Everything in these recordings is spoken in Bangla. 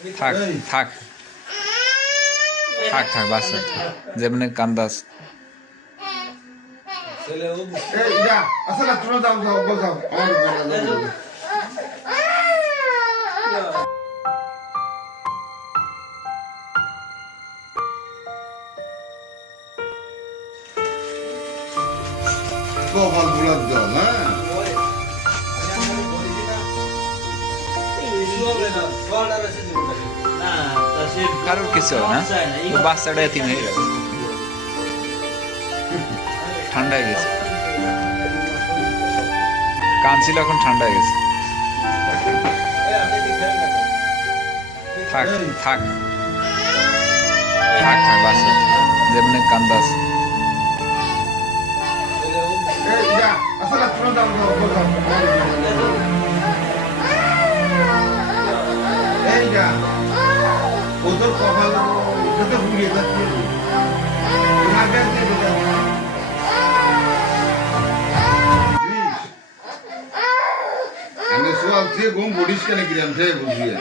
থাক থাক থাক থাক বাচ্চা যেমনি কান্দাস কপাল বুলার জল হ্যাঁ কারোর কিছু হয় না বাচ্চাটা এতিম হয়ে গেল ঠান্ডা হয়ে গেছে কানছিল এখন ঠান্ডা হয়ে গেছে থাক থাক থাক থাক বাচ্চা যেমনি কান্দাস ওদের কপাল ওটা ঘুরিয়ে যাচ্ছে আমি সোয়াল যে ঘুম বডিস কেন কিরাম সে বুঝিয়ে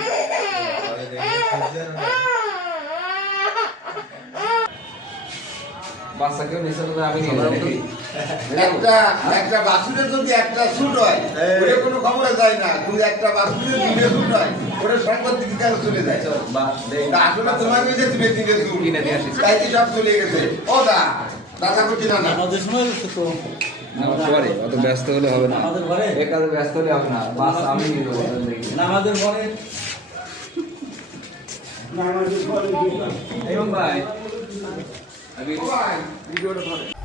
বাচ্চাকেও নিচে তো আমি নিয়ে যাই একটা বাসুদের যদি একটা শুট হয় ওরে কোনো খবরে যায় না কিন্তু একটা বাসুদের দুটো শুট হয় ওরে সম্পদ দিকে কেন চলে যায় আসলে তোমার কাছে তুমি দিকে শুট কিনে দিয়ে আসিস তাই কি সব চলে গেছে ও দাদা করছি না আমাদের সময় তো পরে অত ব্যস্ত হলে হবে না আমাদের ঘরে এ কাজে ব্যস্ত হলে হবে না বাস আমি নিয়ে দেবো না আমাদের ঘরে এবং ভাই ভিডিওটা